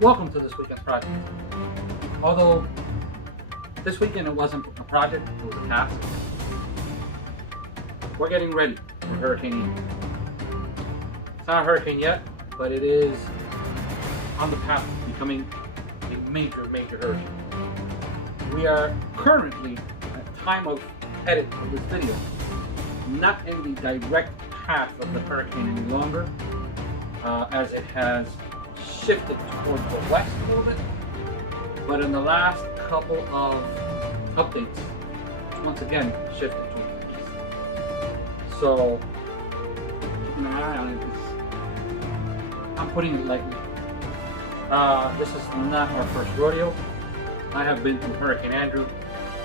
Welcome to this weekend project. Although this weekend it wasn't a project, it was a task. We're getting ready for Hurricane Ian. It's not a hurricane yet, but it is on the path to becoming a major hurricane. We are currently, at the time of edit of this video, not in the direct path of the hurricane any longer, as it has shifted towards the west a little bit. But in the last couple of updates, once again shifted towards the east. So keep an eye on it. I'm putting it lightly. This is not our first rodeo. I have been through Hurricane Andrew.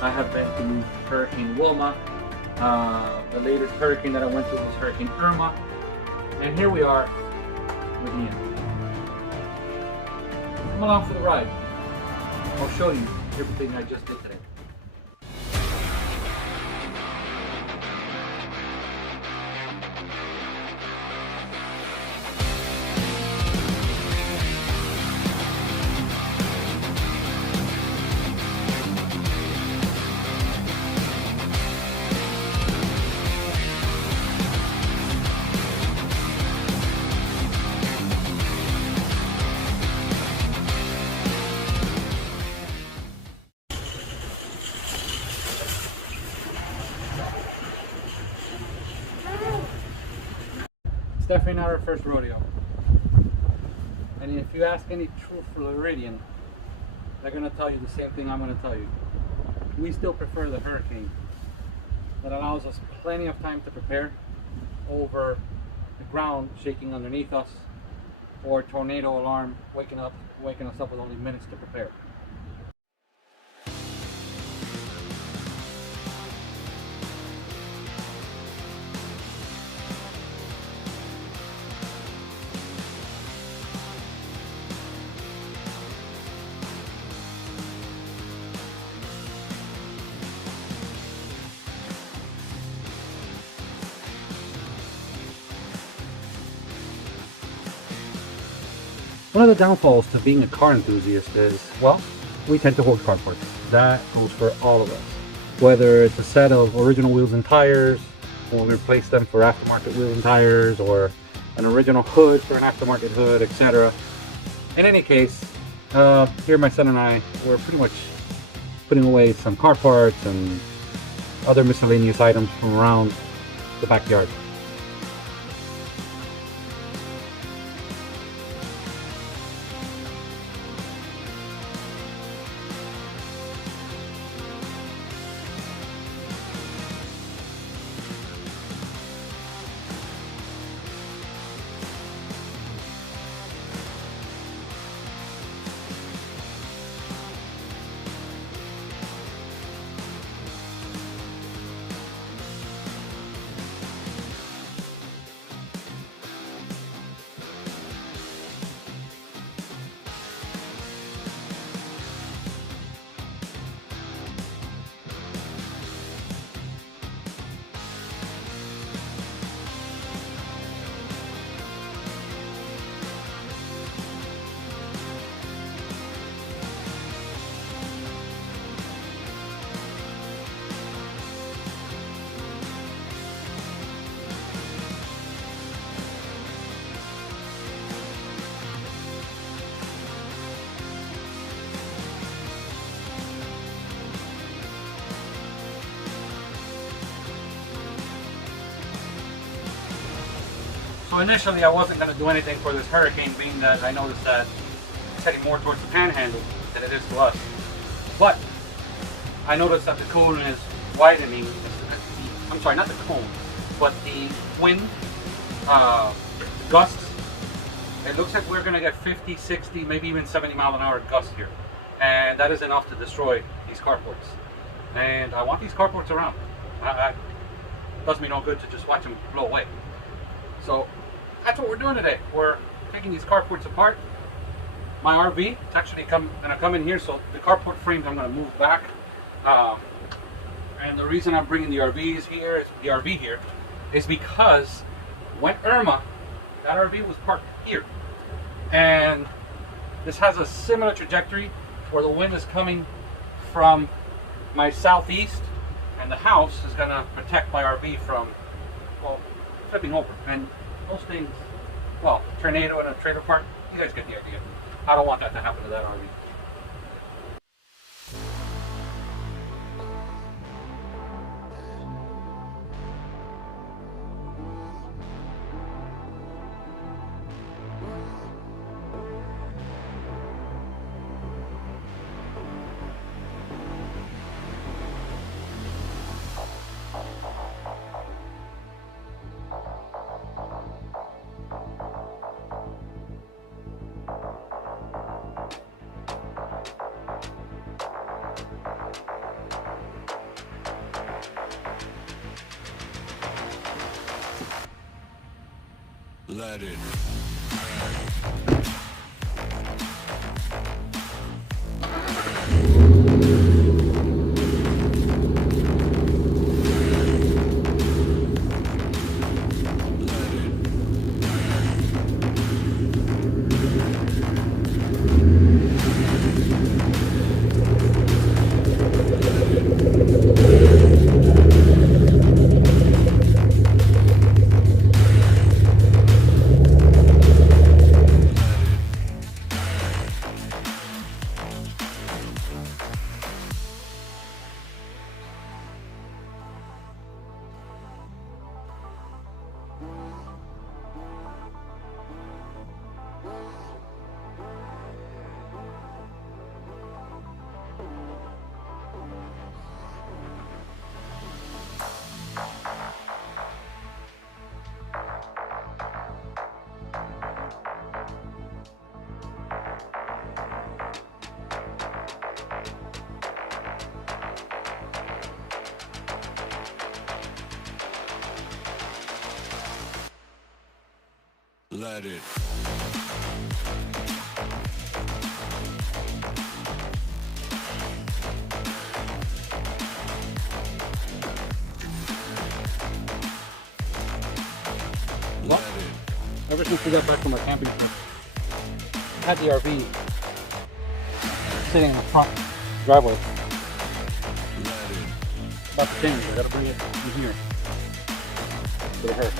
I have been through Hurricane Wilma. The latest hurricane that I went through was Hurricane Irma. And here we are with Ian. Come along for the ride. I'll show you everything I just did today. It's definitely not our first rodeo. And if you ask any true Floridian, they're going to tell you the same thing I'm going to tell you. We still prefer the hurricane that allows us plenty of time to prepare over the ground shaking underneath us, or tornado alarm waking us up with only minutes to prepare. One of the downfalls to being a car enthusiast is, well, we tend to hoard carports. That goes for all of us. Whether it's a set of original wheels and tires, or we replace them for aftermarket wheels and tires, or an original hood for an aftermarket hood, etc. In any case, here my son and I, we're pretty much putting away some car parts and other miscellaneous items from around the backyard. So initially I wasn't going to do anything for this hurricane, being that I noticed that it's heading more towards the panhandle than it is to us. But I noticed that the cone is widening. I'm sorry, not the cone, but the wind gusts. It looks like we're going to get 50, 60, maybe even 70 mile an hour gusts here. And that is enough to destroy these carports. And I want these carports around. It does me no good to just watch them blow away. So that's what we're doing today. We're taking these carports apart. My RV, it's actually gonna come in here, so the carport frames I'm gonna move back. And the reason I'm bringing the RV here is because when Irma, that RV was parked here. And This has a similar trajectory where the wind is coming from my southeast, and the house is going to protect my RV from, well, flipping over. And those things, well, tornado in a trailer park, you guys get the idea. I don't want that to happen to that RV. Let it. Let it. Well, ever since we got back from our camping trip, I had the RV sitting in the front driveway. About to change, I gotta bring it in here. For the hurt.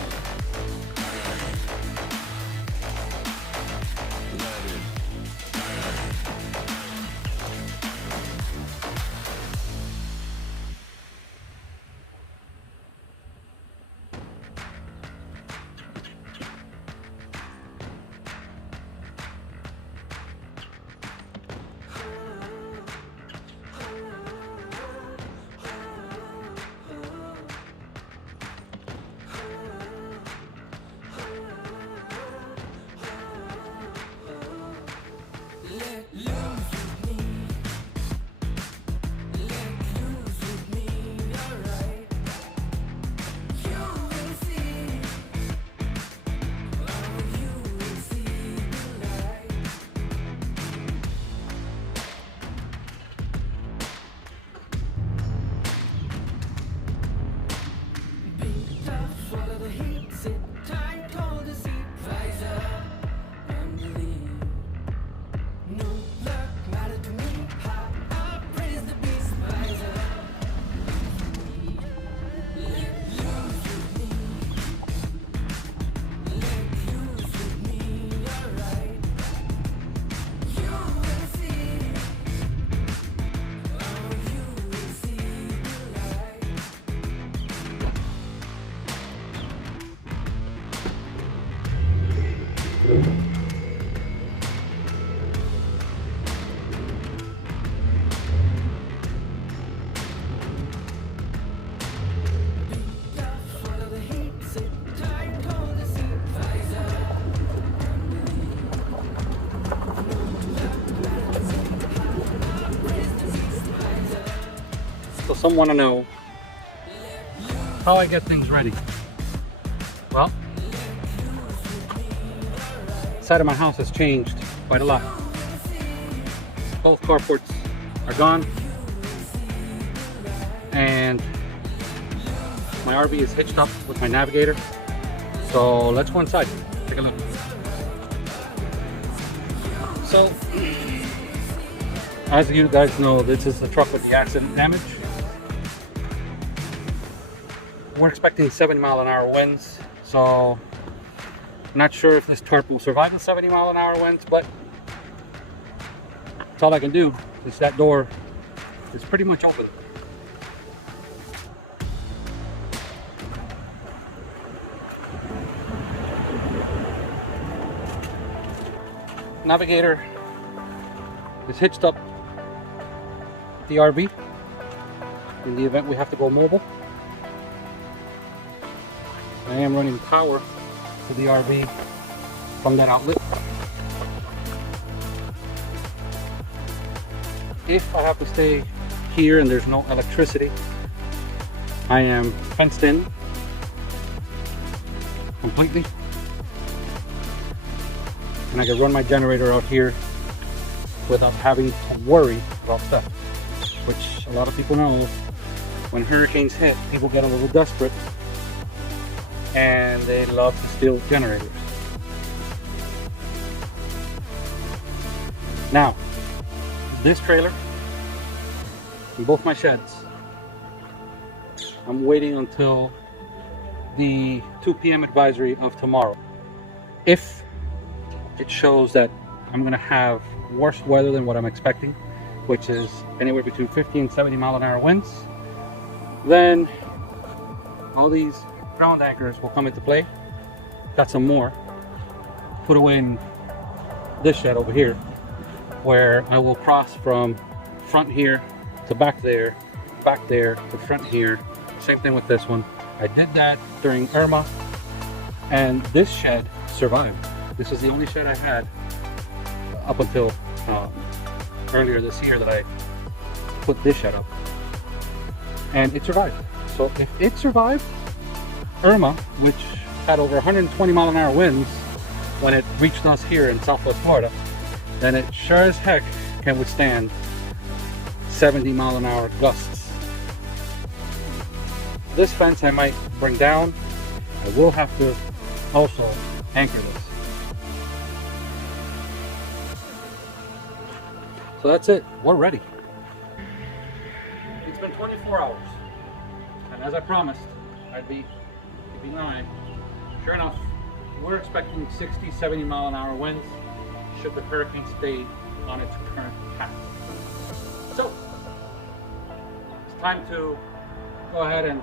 So some want to know how I get things ready. Well, the side of my house has changed quite a lot. Both carports are gone, and my RV is hitched up with my Navigator. So let's go inside, take a look. So, as you guys know, this is the truck with the accident damage. We're expecting 70-mile-an-hour winds, so not sure if this tarp will survive the 70-mile-an-hour winds, but that's all I can do. Is that door is pretty much open. Navigator is hitched up at the RV in the event we have to go mobile. I am running power to the RV from that outlet. If I have to stay here and there's no electricity, I am fenced in completely. And I can run my generator out here without having to worry about stuff. Which a lot of people know, when hurricanes hit, people get a little desperate and they love to steal generators. Now, this trailer and both my sheds, I'm waiting until the 2 p.m. advisory of tomorrow. If it shows that I'm going to have worse weather than what I'm expecting, which is anywhere between 50 and 70-mile-an-hour winds, then all these ground anchors will come into play. Got some more put away in this shed over here, where I will cross from front here to back there to front here. Same thing with this one. I did that during Irma, and this shed survived. This is the only shed I had up until earlier this year that I put this shed up, and it survived. So if it survived Irma, which had over 120-mile-an-hour winds when it reached us here in Southwest Florida, then it sure as heck can withstand 70-mile-an-hour gusts. This fence I might bring down. I will have to also anchor this. So that's it, we're ready. It's been 24 hours, and as I promised, I'd be keeping an eye. Sure enough, we're expecting 60, 70-mile-an-hour winds should the hurricane stay on its current path. So, it's time to go ahead and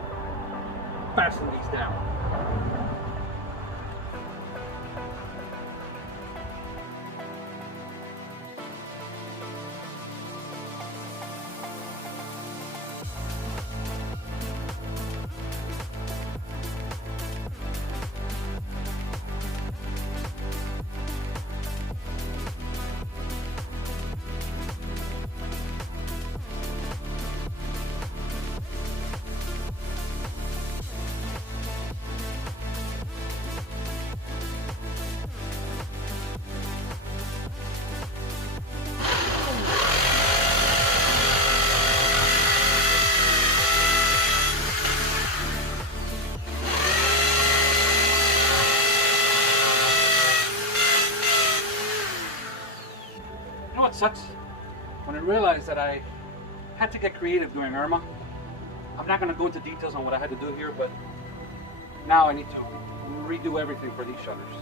fasten these down. You know what sucks? When I realized that I had to get creative during Irma. I'm not going to go into details on what I had to do here, but now I need to redo everything for these shutters.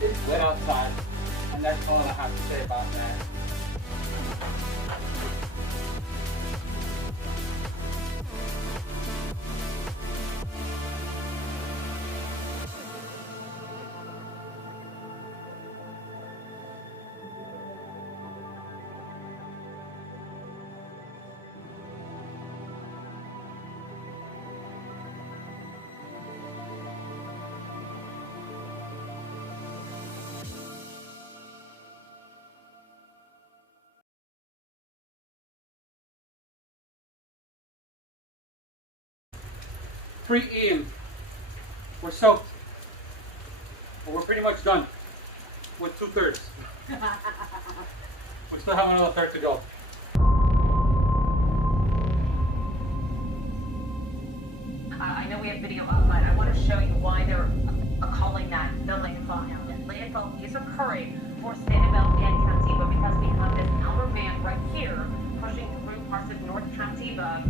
It's wet outside, and that's all I have to say about that. Free Ian. We're soaked. But we're pretty much done with 2/3. We still have another third to go. I know we have video up, but I want to show you why they're calling that the landfall now. And landfall is occurring for SWFL and Captiva because we have this outer band right here pushing through parts of North Captiva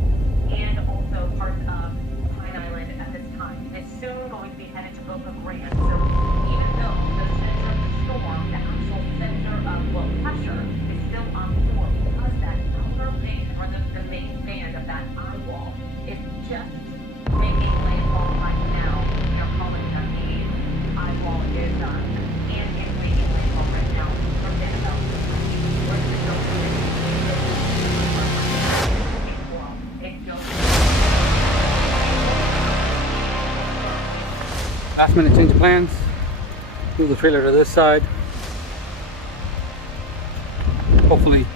and also parts of Pine Island at this time. And it's soon going to be headed to Boca Grande. So even though the center of the storm, the actual center of low pressure, is still on course because that outer band, or the main band of that eye wall, is just making landfall right now. They're calling that the eye wall is and is making landfall right now from Denver. Last minute change of plans. Move the trailer to this side. Hopefully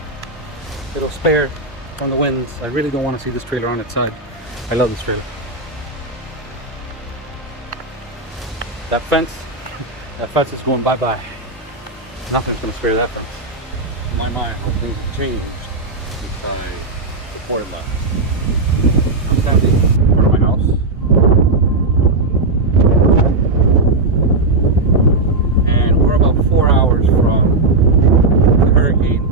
it'll spare from the winds. I really don't want to see this trailer on its side. I love this trailer. That fence is going bye-bye. Nothing's going to spare that fence. In my mind, things have changed since I reported that. I'm standing in front of my house. And we're about 4 hours from the hurricane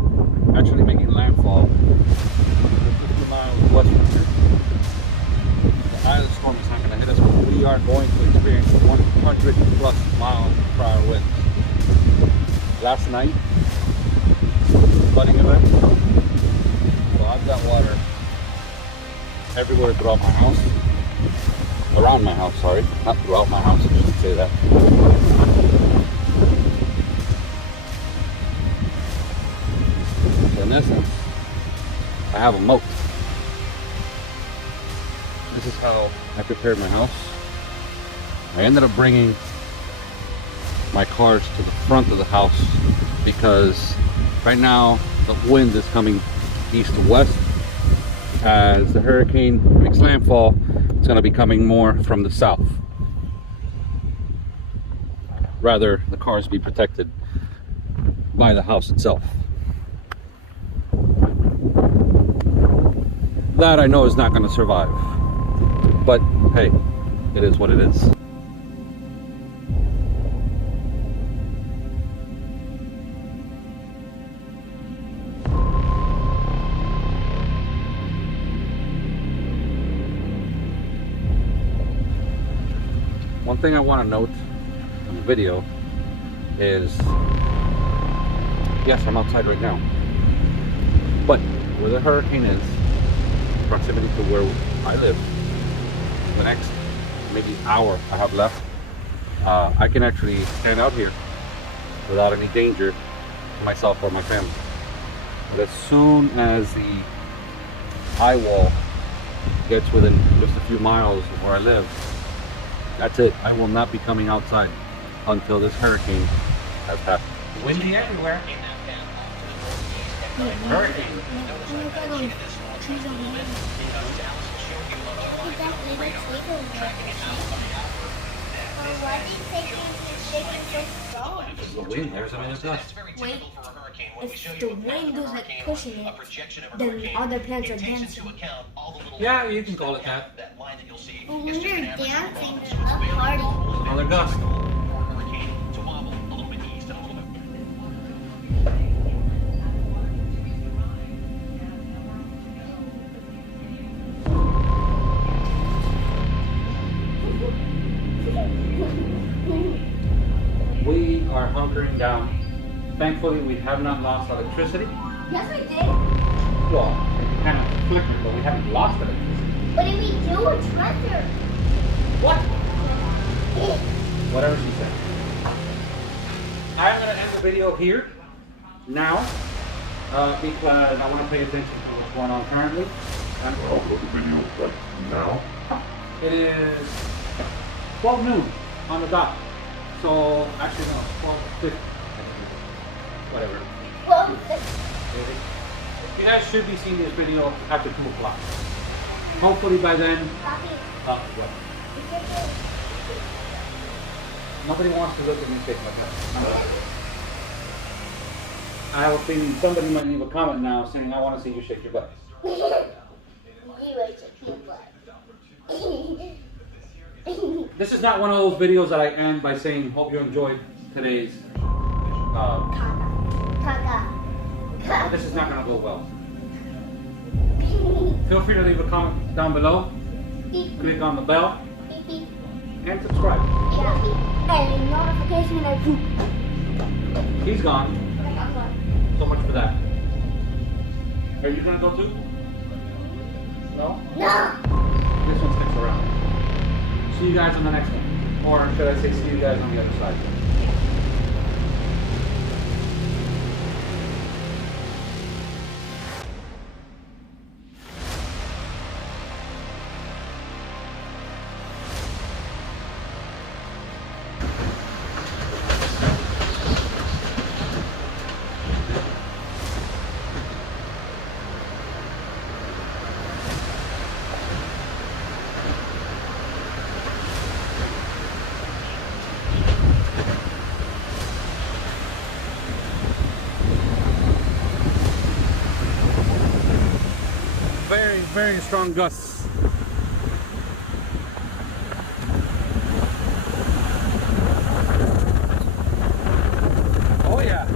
actually making landfall 50 miles west from here. The eye of the storm is not going to hit us, but we are going to experience 100 plus miles per hour winds. Last night, flooding event, so I've got water everywhere throughout my house. Around my house, sorry. Not throughout my house, I should say that. So in essence, I have a moat. This is how I prepared my house. I ended up bringing my cars to the front of the house because right now the wind is coming east to west. As the hurricane makes landfall, it's going to be coming more from the south. Rather, the cars be protected by the house itself. That I know is not going to survive. But hey, it is what it is. One thing I want to note on the video is, yes, I'm outside right now, but where the hurricane is, proximity to where I live, the next maybe hour I have left, I can actually stand out here without any danger to myself or my family. But as soon as the eye wall gets within just a few miles of where I live, that's it. I will not be coming outside until this hurricane has passed. Windy everywhere. Hurricane. The wind, there's something that's dust. Wait, if the wind goes like pushing it, then other plants are dancing. Yeah, you can call it that. But when they're dancing, they're not partying. Another gust. We are hunkering down. Thankfully, we have not lost electricity. Yes, we did. Well, it kind of flickered, but we haven't lost electricity. But if we do, it's thunder. What? Whatever she said. I'm going to end the video here, now, because I want to pay attention to what's going on currently. And I'll upload the video right now. it is 12 noon on the dot. So, actually no, 12:50. Whatever. Well, You guys should be seeing this video after 2 o'clock. Hopefully by then, Papi, what? Nobody wants to look at me shake like that. I have a feeling somebody might leave a comment now saying, I want to see you shake your butt. This is not one of those videos that I end by saying, hope you enjoyed today's. This is not going to go well. Feel free to leave a comment down below. Click on the bell and subscribe. And notification of poop. He's gone. So much for that. Are you going to go too? No? No. This one sticks around. See you guys on the next one. Or should I say see you guys on the other side? Very strong gusts. Oh yeah.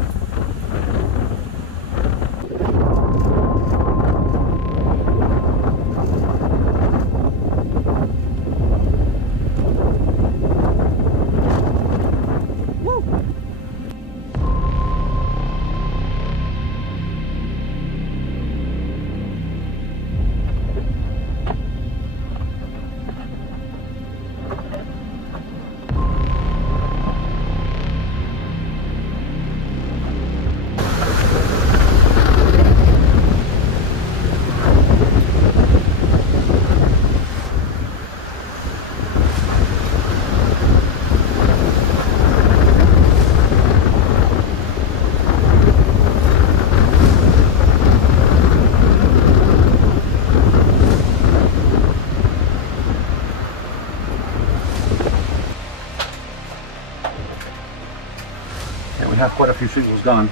We have quite a few shingles gone.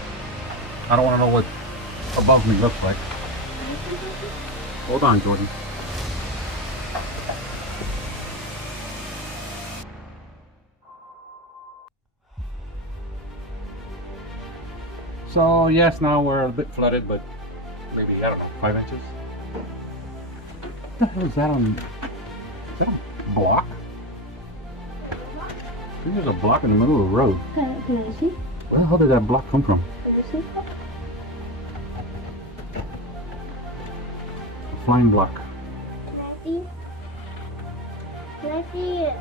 I don't want to know what above me looks like. Hold on, Jordan. So yes, now we're a bit flooded, but maybe, I don't know, 5 inches? What the hell is that on? Is that a block? I think there's a block in the middle of the road. Can I see? Where the hell did that block come from? Can you see? A flying block. Can I see? Can I see it?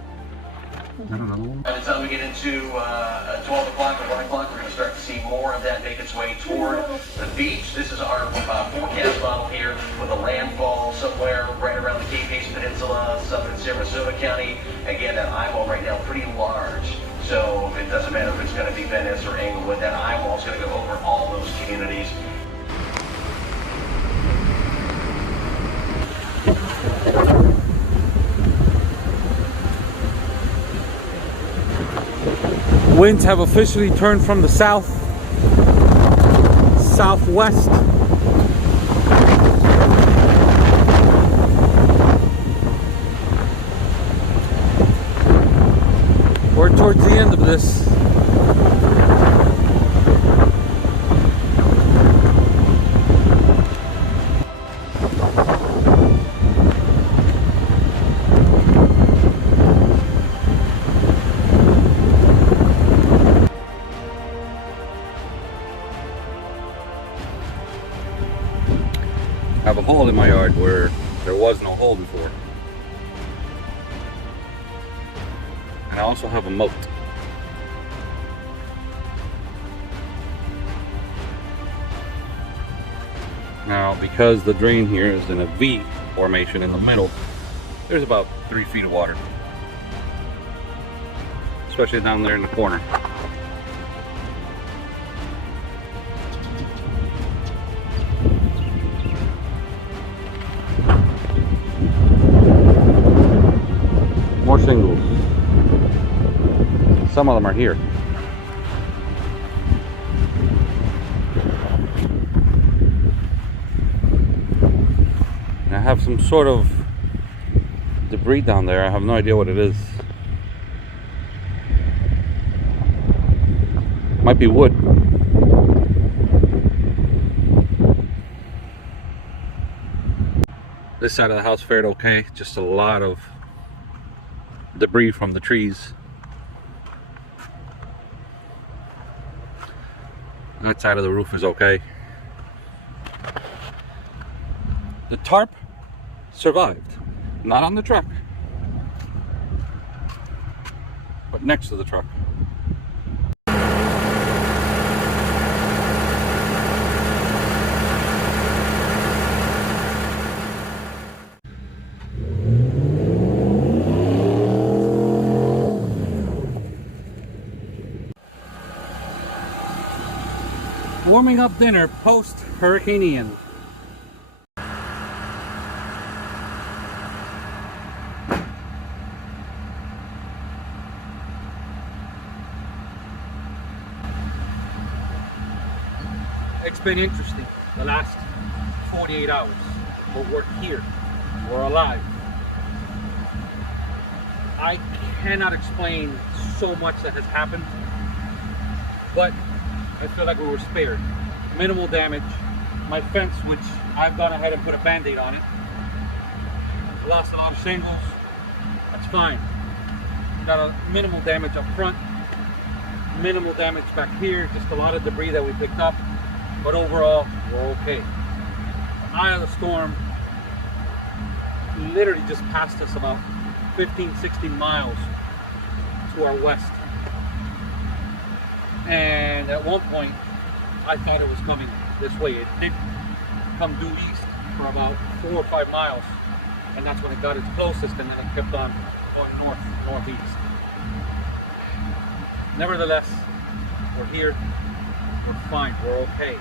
I don't know. By the time we get into 12 o'clock or 1 o'clock, we're going to start to see more of that make its way toward the beach. This is our forecast model here with a landfall somewhere right around the Cape Hazen Peninsula, southern Sarasota County. Again, that eyewall right now pretty large. So it doesn't matter if it's going to be Venice or Englewood, that eyewall is going to go over all those communities. Winds have officially turned from the south, southwest. We're towards the end of this. I have a hole in my yard where there was no hole before. And I also have a moat. Now, because the drain here is in a V formation in the middle, there's about 3 feet of water. Especially down there in the corner. More some of them are here. I have some sort of debris down there. I have no idea what it is. Might be wood. This side of the house fared okay. Just a lot of debris from the trees. That side of the roof is okay. The tarp survived. Not on the truck, but next to the truck. Warming up dinner post Hurricane Ian. It's been interesting the last 48 hours, but we're here, we're alive. I cannot explain so much that has happened, but I feel like we were spared. Minimal damage. My fence, which I've gone ahead and put a band-aid on it, lost a lot of shingles. That's fine. Got a minimal damage up front, minimal damage back here, just a lot of debris that we picked up. But overall, we're okay. The eye of the storm literally just passed us about 15, 16 miles to our west. And at one point, I thought it was coming this way. It did come due east for about 4 or 5 miles. And that's when it got its closest, and then it kept on going north, northeast. Nevertheless, we're here. We're fine, we're okay.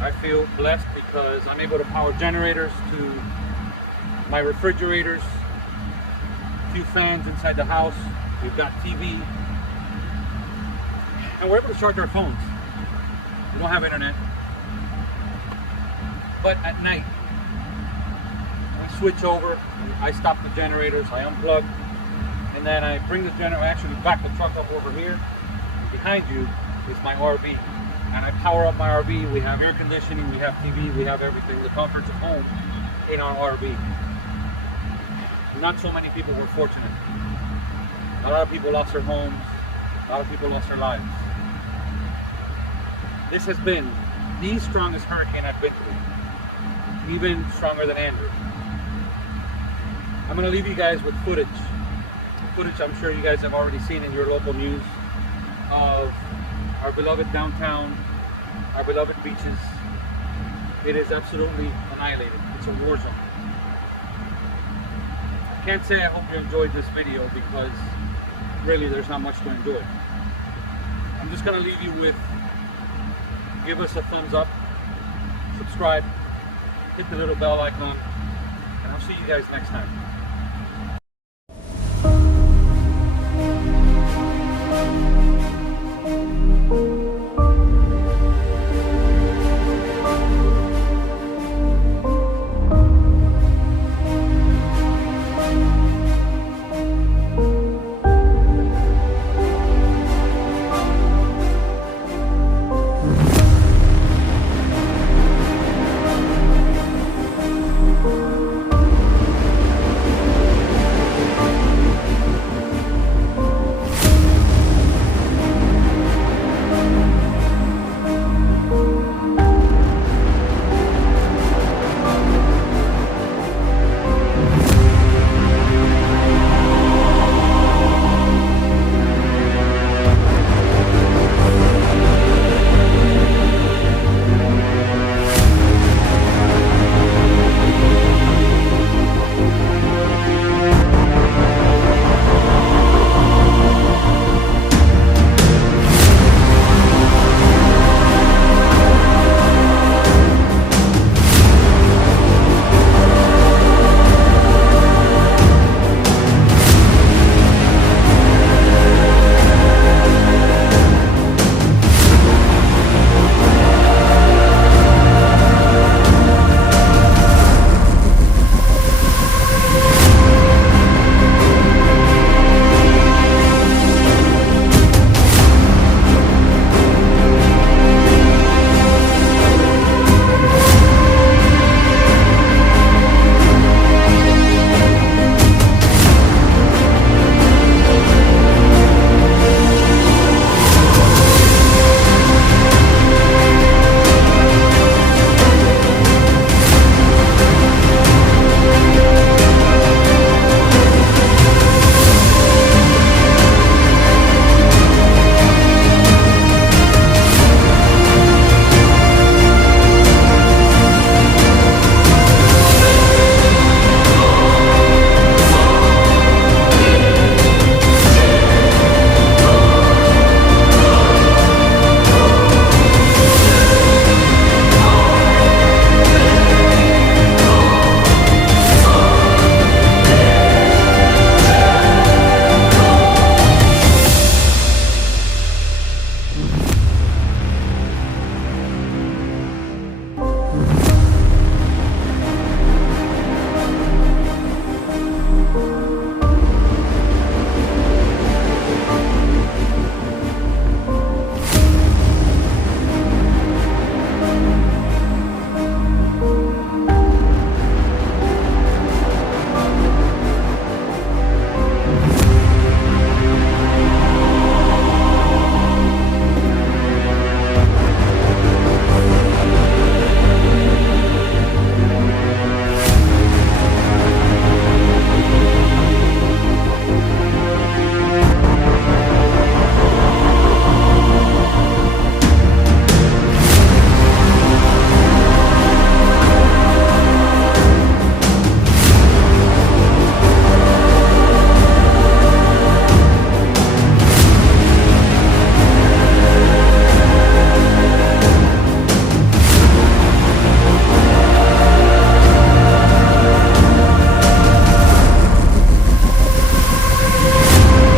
I feel blessed because I'm able to power generators to my refrigerators, a few fans inside the house, we've got TV, and we're able to charge our phones. We don't have internet, but at night, we switch over, I stop the generators, I unplug, and then I bring the generator, actually back the truck up over here. Behind you is my RV. And I power up my RV. We have air conditioning, we have TV, we have everything, the comforts of home in our RV. Not so many people were fortunate. A lot of people lost their homes, a lot of people lost their lives. This has been the strongest hurricane I've been through, even stronger than Andrew. I'm going to leave you guys with footage I'm sure you guys have already seen in your local news of our beloved downtown, our beloved beaches. It is absolutely annihilated. It's a war zone. I can't say I hope you enjoyed this video because really there's not much to enjoy. I'm just going to leave you with, give us a thumbs up, subscribe, hit the little bell icon, and I'll see you guys next time.